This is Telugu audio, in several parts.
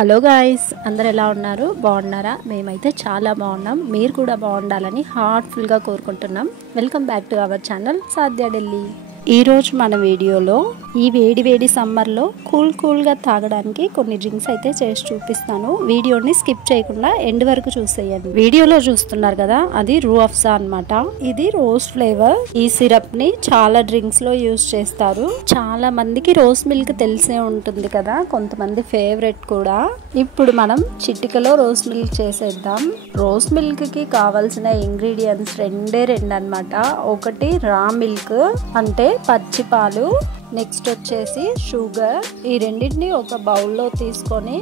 హలో గాయ్స్, అందరు ఎలా ఉన్నారు? బాగున్నారా? మేమైతే చాలా బాగున్నాం. మీరు కూడా బాగుండాలని హార్ట్ఫుల్గా కోరుకుంటున్నాం. Welcome back to our channel Sadhya Delhi. ఈరోజు మన వీడియోలో ఈ వేడి సమ్మర్లో కూల్గా తాగడానికి కొన్ని డ్రింక్స్ అయితే చేసి చూపిస్తాను. వీడియోని స్కిప్ చేయకుండా ఎండ్ వరకు చూసేయండి. వీడియోలో చూస్తున్నారు కదా, అది రూహ్ అఫ్జా అన్నమాట. ఇది రోజ్ ఫ్లేవర్. ఈ సిరప్ ని చాలా డ్రింక్స్ లో యూజ్ చేస్తారు. చాలా మందికి రోజ్ మిల్క్ తెలిసే ఉంటుంది కదా, కొంతమంది ఫేవరెట్ కూడా. ఇప్పుడు మనం చిటికలో రోజ్ మిల్క్ చేసేద్దాం. రోజ్ మిల్క్ కి కావాల్సిన ఇంగ్రీడియంట్స్ రెండే అన్నమాట. ఒకటి రా మిల్క్ అంటే పచ్చి పాలు, నెక్స్ట్ వచ్చేసి షుగర్. ఈ రెండింటిని ఒక బౌల్లో తీసుకొని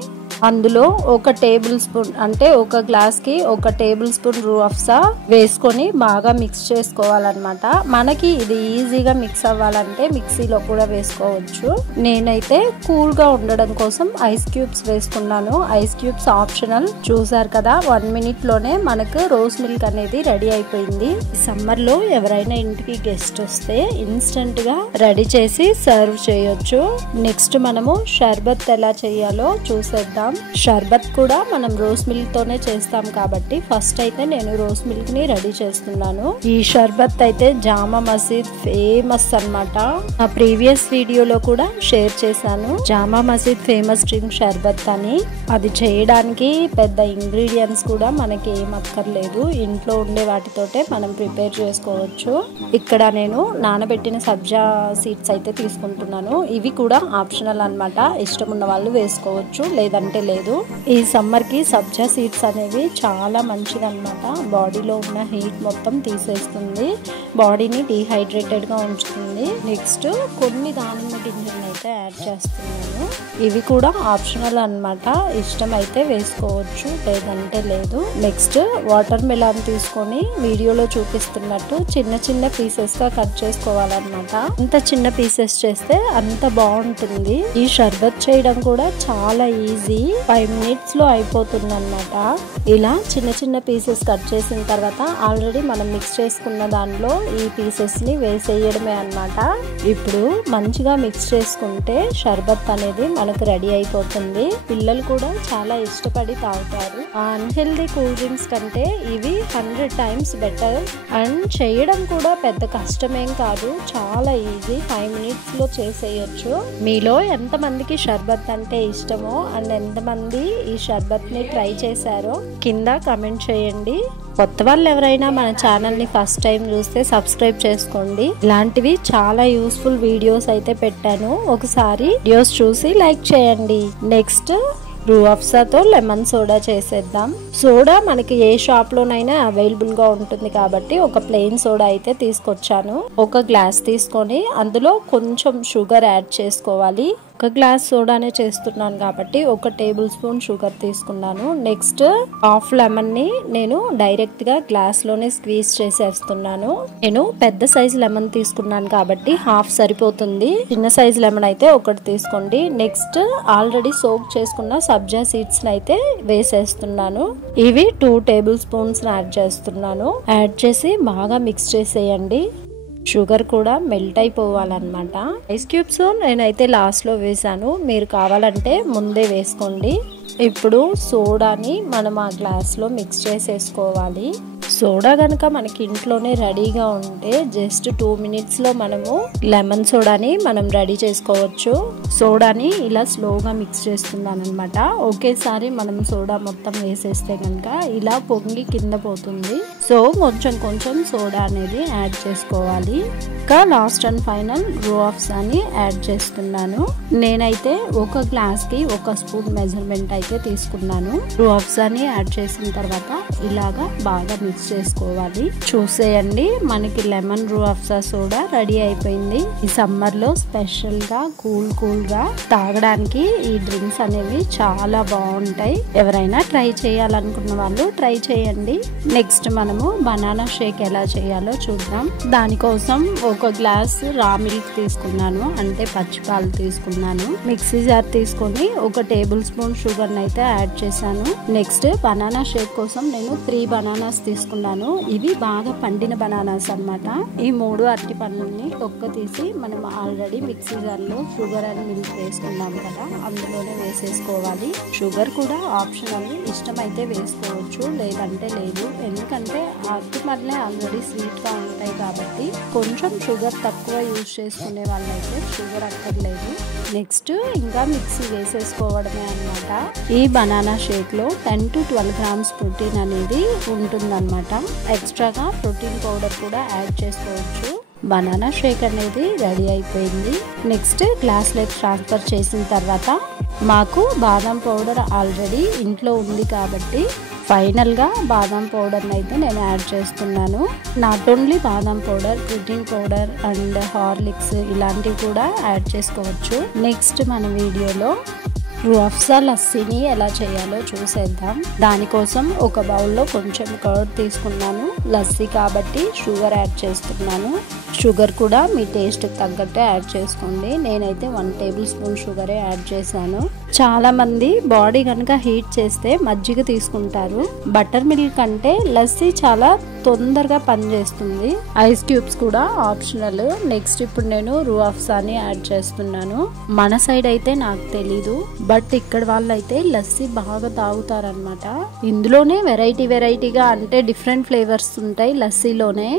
అందులో ఒక టేబుల్ స్పూన్ అంటే ఒక గ్లాస్ కి ఒక టేబుల్ స్పూన్ రూహ్ అఫ్జా వేసుకొని బాగా మిక్స్ చేసుకోవాలన్నమాట. మనకి ఇది ఈజీగా మిక్స్ అవ్వాలంటే మిక్సీలో కూడా వేసుకోవచ్చు. నేనైతే కూల్ గా ఉండడం కోసం ఐస్ క్యూబ్స్ వేసుకున్నాను. Ice cubes optional. చూసారు కదా, 1 minute లోనే మనకు రోజ్ మిల్క్ అనేది రెడీ అయిపోయింది. సమ్మర్ లో ఎవరైనా ఇంటికి గెస్ట్ వస్తే ఇన్స్టెంట్ గా రెడీ చేసి సర్వ్ చేయొచ్చు. నెక్స్ట్ మనము షర్బత్ ఎలా చేయాలో చూసేద్దాం. షర్బత్ కూడా మనం రోజ్ మిల్క్ తోనే చేస్తాం కాబట్టి ఫస్ట్ అయితే నేను రోజ్ మిల్క్ ని రెడీ చేస్తున్నాను. ఈ షర్బత్ అయితే జామా మసీద్ ఫేమస్ అన్నమాట. నా ప్రీవియస్ వీడియోలో కూడా షేర్ చేశాను. జామా మసీద్ ఫేమస్ డ్రింక్ షర్బత్ అని. అది చేయడానికి పెద్ద ఇంగ్రీడియంట్స్ కూడా మనకి ఏం అక్కర్లేదు. ఇంట్లో ఉండే వాటితోటే మనం ప్రిపేర్ చేసుకోవచ్చు. ఇక్కడ నేను నానబెట్టిన సబ్జా సీడ్స్ అయితే తీసుకుంటున్నాను. ఇవి కూడా ఆప్షనల్ అన్నమాట. ఇష్టం ఉన్న వాళ్ళు వేసుకోవచ్చు, లేదంటే లేదు. ఈ సమ్మర్ కి సబ్జా సీడ్స్ అనేవి చాలా మంచిది అన్నమాట. బాడీలో ఉన్న హీట్ మొత్తం తీసేస్తుంది, బాడీని డీహైడ్రేటెడ్ గా ఉంచుతుంది. నెక్స్ట్ కొన్ని దానిమ్మ గింజలను అయితే యాడ్ చేస్తున్నాను. ఇవి కూడా ఆప్షనల్ అన్నమాట. ఇష్టం అయితే వేసుకోవచ్చు, లేదంటే లేదు. నెక్స్ట్ వాటర్ మెలాన్ తీసుకొని వీడియోలో చూపిస్తున్నట్టు చిన్న పీసెస్ గా కట్ చేసుకోవాలన్నమాట. ఎంత చిన్న పీసెస్ చేస్తే అంత బాగుంటుంది. ఈ షర్బత్ చేయడం కూడా చాలా ఈజీ. 5 minutes లో అయిపోతుంది అన్నమాట. ఇలా చిన్న పీసెస్ కట్ చేసిన తర్వాత ఆల్రెడీ మనం మిక్స్ చేసుకున్న దానిలో ఈ పీసెస్ ని వేసేయడమే అన్నమాట. ఇప్పుడు మంచిగా మిక్స్ చేసుకుంటే షర్బత్ అనేది మనకు రెడీ అయిపోతుంది. పిల్లలు కూడా చాలా ఇష్టపడి తాగుతారు. అన్హెల్దీ కూల్ డ్రింక్స్ కంటే ఇవి 100 times బెటర్. అండ్ చేయడం కూడా పెద్ద కష్టమేం కాదు, చాలా ఈజీ. 5 minutes లో చేసేయచ్చు. మీలో ఎంతమందికి షర్బత్ అంటే ఇష్టమో అండ్ ఎంతమంది ఈ షర్బత్ ని ట్రై చేశారో కింద కమెంట్ చేయండి. కొత్త వాళ్ళు ఎవరైనా మన ఛానల్ ని ఫస్ట్ టైం చూస్తే సబ్స్క్రైబ్ చేసుకోండి. ఇలాంటివి చాలా యూస్ఫుల్ వీడియోస్ అయితే పెట్టాను. ఒకసారి వీడియోస్ చూసి లైక్ చేయండి. నెక్స్ట్ రూహ్ అఫ్జాతో లెమన్ సోడా చేసేద్దాం. సోడా మనకి ఏ షాప్ లోనైనా అవైలబుల్ గా ఉంటుంది కాబట్టి ఒక ప్లెయిన్ సోడా అయితే తీసుకొచ్చాను. ఒక గ్లాస్ తీసుకొని అందులో కొంచెం షుగర్ యాడ్ చేసుకోవాలి. ఒక గ్లాస్ సోడానే చేస్తున్నాను కాబట్టి ఒక టేబుల్ స్పూన్ షుగర్ తీసుకున్నాను. నెక్స్ట్ హాఫ్ లెమన్ ని నేను డైరెక్ట్ గా గ్లాస్ లోనే స్క్వీజ్ చేసేస్తున్నాను. నేను పెద్ద సైజ్ లెమన్ తీసుకున్నాను కాబట్టి హాఫ్ సరిపోతుంది. చిన్న సైజ్ లెమన్ అయితే ఒకటి తీసుకోండి. నెక్స్ట్ ఆల్రెడీ సోక్ చేసుకున్న సబ్జా సీడ్స్ అయితే వేసేస్తున్నాను. ఇవి 2 tablespoons యాడ్ చేస్తున్నాను. యాడ్ చేసి బాగా మిక్స్ చేసేయండి. షుగర్ కూడా మెల్ట్ అయిపోవాలన్నమాట. ఐస్ క్యూబ్స్ నేనైతే లాస్ట్ లో వేసాను, మీరు కావాలంటే ముందే వేసుకోండి. ఇప్పుడు సోడాని మనం ఆ గ్లాస్ లో మిక్స్ చేసేసుకోవాలి. సోడా కనుక మనకి ఇంట్లోనే రెడీగా ఉంటే జస్ట్ 2 minutes లో మనము లెమన్ సోడాని మనం రెడీ చేసుకోవచ్చు. సోడాని ఇలా స్లోగా మిక్స్ చేస్తున్నాను అనమాట. ఒకేసారి మనం సోడా మొత్తం వేసేస్తే కనుక ఇలా పొంగి కింద పోతుంది. సో కొంచెం సోడా అనేది యాడ్ చేసుకోవాలి. ఇంకా లాస్ట్ అండ్ ఫైనల్ రూహ్ అఫ్జాని యాడ్ చేస్తున్నాను. నేనైతే ఒక గ్లాస్ కి 1 స్పూన్ మెజర్మెంట్ అయితే తీసుకున్నాను. రూహ్ అఫ్జాని యాడ్ చేసిన తర్వాత ఇలాగా బాగా మిక్స్ చేసుకోవాలి. చూసేయండి, మనకి లెమన్ రూహ్ అఫ్జా సోడా రెడీ అయిపోయింది. ఈ సమ్మర్ లో స్పెషల్ గా కూల్ గా తాగడానికి ఈ డ్రింక్స్ అనేవి చాలా బాగుంటాయి. ఎవరైనా ట్రై చేయాలనుకున్న వాళ్ళు ట్రై చేయండి. నెక్స్ట్ మనము బనానా షేక్ ఎలా చేయాలో చూద్దాం. దానికోసం ఒక గ్లాస్ రా మిల్క్ తీసుకున్నాను, అంటే పచ్చి పాలు తీసుకున్నాను. మిక్సీ జార్ తీసుకొని ఒక టేబుల్ స్పూన్ షుగర్ అయితే యాడ్ చేశాను. నెక్స్ట్ బనానా షేక్ కోసం నేను 3 బనానాస్ తీసుకున్నాను. ఇవి బాగా పండిన బనానాస్ అన్నమాట. ఈ 3 అరటి పండ్లని తొక్క తీసి మనం ఆల్రెడీ మిక్సీ జార్లో షుగర్ అండ్ మిల్క్ వేసుకున్నాం కదా, అందులోనే వేసేసుకోవాలి. షుగర్ కూడా ఆప్షనల్, ఇష్టమైతే వేసుకోవచ్చు, లేదంటే లేదు. ఎందుకంటే అరటి పండ్లే ఆల్రెడీ స్వీట్గా ఉంటాయి కాబట్టి కొంచెం షుగర్ తక్కువ యూజ్ చేసుకునే వాళ్ళైతే షుగర్ అక్కర్లేదు. నెక్స్ట్ ఇంకా మిక్సీ వేసేసుకోవడమే అన్నమాట. ఈ బనానా షేక్లో 10 to 12 grams ప్రోటీన్ అనేది ఉంటుందన్నమాట. ఎక్స్ట్రాగా ప్రోటీన్ పౌడర్ కూడా యాడ్ చేసుకోవచ్చు. బనానా షేక్ అనేది రెడీ అయిపోయింది. నెక్స్ట్ గ్లాస్లోకి ట్రాన్స్ఫర్ చేసిన తర్వాత మాకు బాదం పౌడర్ ఆల్రెడీ ఇంట్లో ఉంది కాబట్టి ఫైనల్గా బాదం పౌడర్ని అయితే నేను యాడ్ చేస్తున్నాను. నాట్ ఓన్లీ బాదం powder, protein powder and Horlicks ఇలాంటివి కూడా యాడ్ చేసుకోవచ్చు. నెక్స్ట్ మన వీడియోలో రూహ్ అఫ్జా లస్సీని ఎలా చేయాలో చూసేద్దాం. దానికోసం ఒక బౌల్లో కొంచెం కర్డ్ తీసుకున్నాను. లస్సీ కాబట్టి షుగర్ యాడ్ చేస్తున్నాను. షుగర్ కూడా మీ టేస్ట్కి తగ్గట్టే యాడ్ చేసుకోండి. నేనైతే 1 tablespoon షుగరే యాడ్ చేశాను. చాలా మంది బాడీ కనుక హీట్ చేస్తే మజ్జిగ తీసుకుంటారు. బటర్ మిల్క్ అంటే లస్సీ చాలా తొందరగా పనిచేస్తుంది. ఐస్ క్యూబ్స్ కూడా ఆప్షనల్. నెక్స్ట్ ఇప్పుడు నేను రూహ్ అఫ్జాని యాడ్ చేస్తున్నాను. మన సైడ్ అయితే నాకు తెలీదు, బట్ ఇక్కడ వాళ్ళైతే లస్సీ బాగా తాగుతారనమాట. ఇందులోనే వెరైటీగా అంటే డిఫరెంట్ ఫ్లేవర్స్ ఉంటాయి లస్సీలోనే.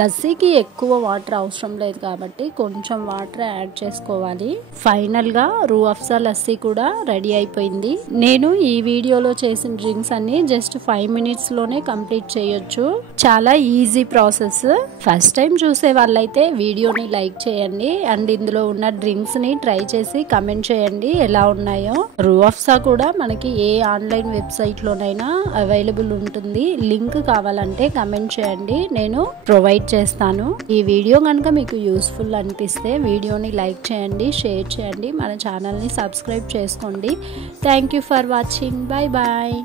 లస్సీకి ఎక్కువ వాటర్ అవసరం లేదు కాబట్టి కొంచెం వాటర్ యాడ్ చేసుకోవాలి. ఫైనల్గా రూహ్ అఫ్జా లస్సీ కూడా రెడీ అయిపోయింది. నేను ఈ వీడియోలో చేసిన డ్రింక్స్ అన్ని జస్ట్ 5 minutes లోనే కంప్లీట్ చేయొచ్చు. చాలా ఈజీ ప్రాసెస్. ఫస్ట్ టైం చూసే వాళ్ళైతే వీడియోని లైక్ చేయండి అండ్ ఇందులో ఉన్న డ్రింక్స్ ని ట్రై చేసి కమెంట్ చేయండి ఎలా ఉన్నాయో. రూహ్ అఫ్జా కూడా మనకి ఏ ఆన్లైన్ వెబ్సైట్ లోనైనా అవైలబుల్ ఉంటుంది. లింక్ కావాలంటే కమెంట్ చేయండి, నేను ప్రొవైడ్ చేస్తాను. ఈ వీడియో కనుక మీకు యూస్ఫుల్ అనిపిస్తే వీడియోని లైక్ చేయండి, షేర్ చేయండి, మన ఛానల్ని సబ్స్క్రైబ్ చేసుకోండి. Thank you for watching. Bye bye.